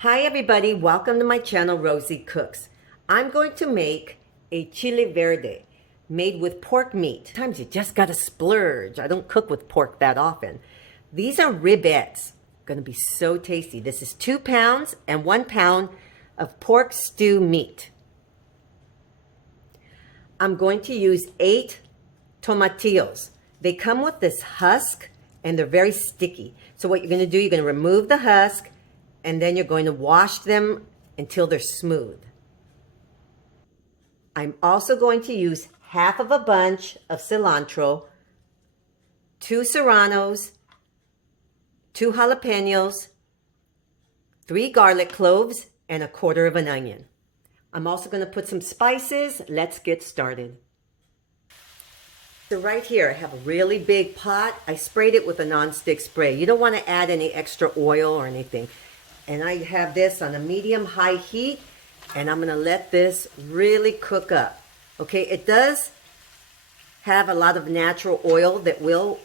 Hi everybody, welcome to my channel, Rosie Cooks. I'm going to make a Chile Verde made with pork meat. Sometimes you just gotta splurge. I don't cook with pork that often. These are ribbets. Gonna be so tasty. This is 2 pounds and 1 pound of pork stew meat. I'm going to use 8 tomatillos. They come with this husk and they're very sticky. So what you're gonna do, you're gonna remove the husk and then you're going to wash them until they're smooth. I'm also going to use half of a bunch of cilantro, 2 serranos, 2 jalapenos, 3 garlic cloves, and 1/4 of an onion. I'm also going to put some spices. Let's get started. So right here, I have a really big pot. I sprayed it with a nonstick spray. You don't want to add any extra oil or anything. And I have this on a medium-high heat, and I'm going to let this really cook up. Okay, it does have a lot of natural oil that will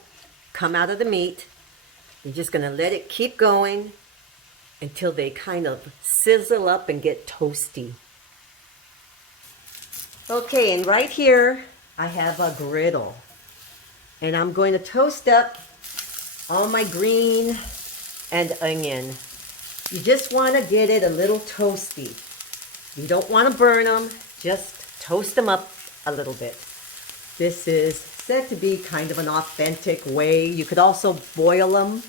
come out of the meat. You're just going to let it keep going until they kind of sizzle up and get toasty. Okay, and right here, I have a griddle. And I'm going to toast up all my green and onion. You just want to get it a little toasty. You don't want to burn them, just toast them up a little bit. This is said to be kind of an authentic way. You could also boil them,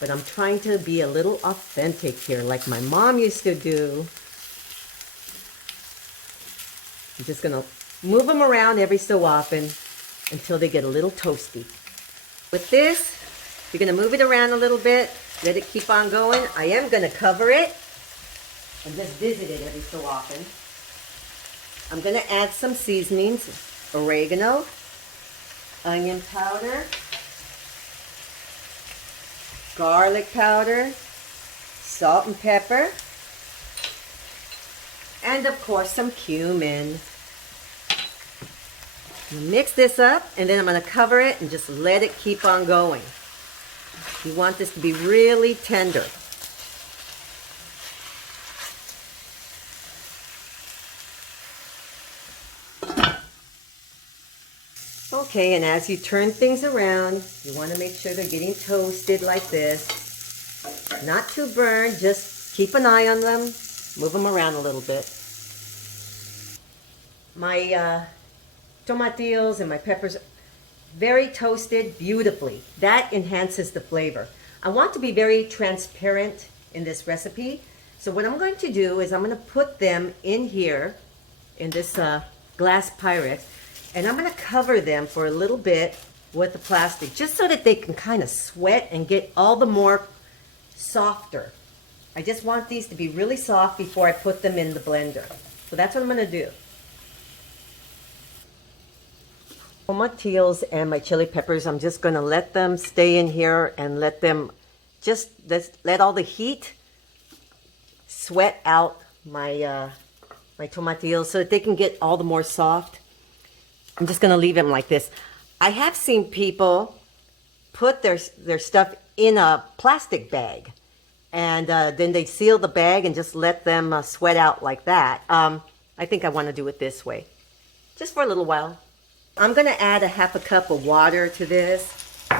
but I'm trying to be a little authentic here, like my mom used to do. I'm just going to move them around every so often until they get a little toasty. With this, you're going to move it around a little bit. Let it keep on going. I am going to cover it and just visit it every so often. I'm going to add some seasonings, oregano, onion powder, garlic powder, salt and pepper, and of course some cumin. Mix this up and then I'm going to cover it and just let it keep on going. You want this to be really tender. Okay, and as you turn things around, you want to make sure they're getting toasted like this. Not too burned, just keep an eye on them. Move them around a little bit. My tomatillos and my peppers, very toasted beautifully. That enhances the flavor. I want to be very transparent in this recipe. So what I'm going to do is I'm going to put them in here in this glass Pyrex, and I'm going to cover them for a little bit with the plastic just so that they can kind of sweat and get all the more softer. I just want these to be really soft before I put them in the blender. So that's what I'm going to do. Tomatillos and my chili peppers, I'm just going to let them stay in here and let them just let all the heat sweat out my my tomatillos so that they can get all the more soft. I'm just going to leave them like this. I have seen people put their stuff in a plastic bag and then they seal the bag and just let them sweat out like that. I think I want to do it this way, just for a little while. I'm going to add a 1/2 cup of water to this.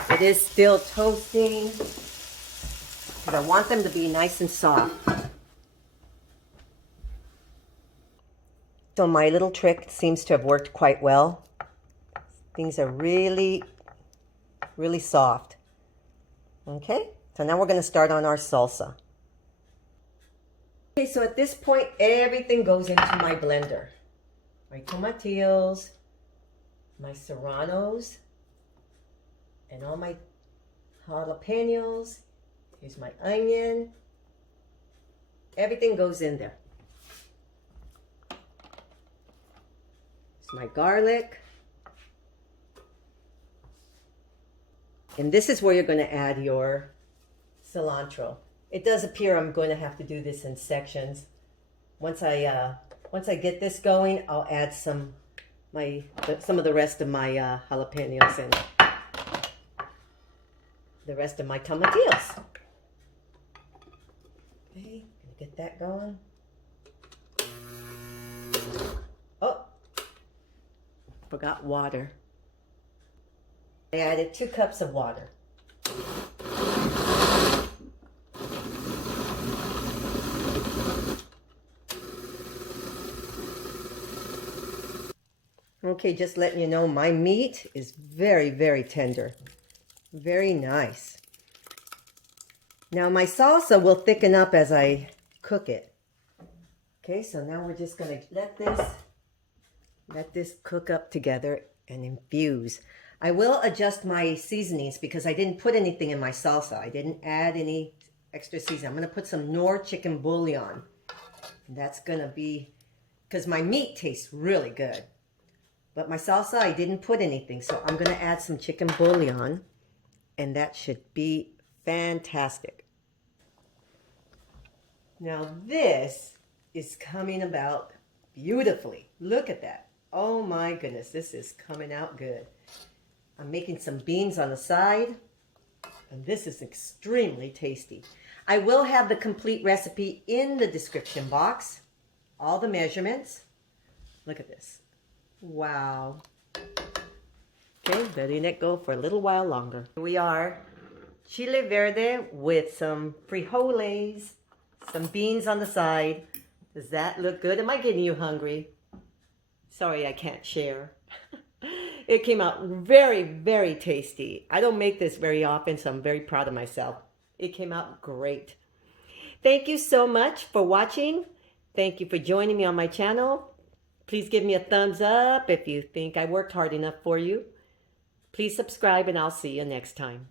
It is still toasting, but I want them to be nice and soft. So my little trick seems to have worked quite well. Things are really, really soft. Okay, so now we're going to start on our salsa. Okay, so at this point, everything goes into my blender. My tomatillos, my serranos, and all my jalapenos. Here's my onion. Everything goes in there. It's my garlic. And this is where you're going to add your cilantro. It does appear I'm going to have to do this in sections. Once I get this going, I'll add some of the rest of my jalapenos and the rest of my tomatillos. Okay, Get that going. Oh, forgot water. I added 2 cups of water. Okay, just letting you know, my meat is very, very tender. Very nice. Now my salsa will thicken up as I cook it. Okay, so now we're just gonna let this cook up together and infuse. I will adjust my seasonings because I didn't put anything in my salsa. I didn't add any extra seasoning. I'm gonna put some Knorr chicken bouillon. And that's gonna be, because my meat tastes really good. But my salsa, I didn't put anything. So I'm gonna add some chicken bouillon, and that should be fantastic. Now this is coming about beautifully. Look at that. Oh my goodness, this is coming out good. I'm making some beans on the side, and this is extremely tasty. I will have the complete recipe in the description box, all the measurements. Look at this. Wow. Okay, letting it go for a little while longer. Here we are, Chile Verde with some frijoles, some beans on the side. Does that look good? Am I getting you hungry? Sorry, I can't share. It came out very, very tasty. I don't make this very often, so I'm very proud of myself. It came out great. Thank you so much for watching. Thank you for joining me on my channel. Please give me a thumbs up if you think I worked hard enough for you. Please subscribe, and I'll see you next time.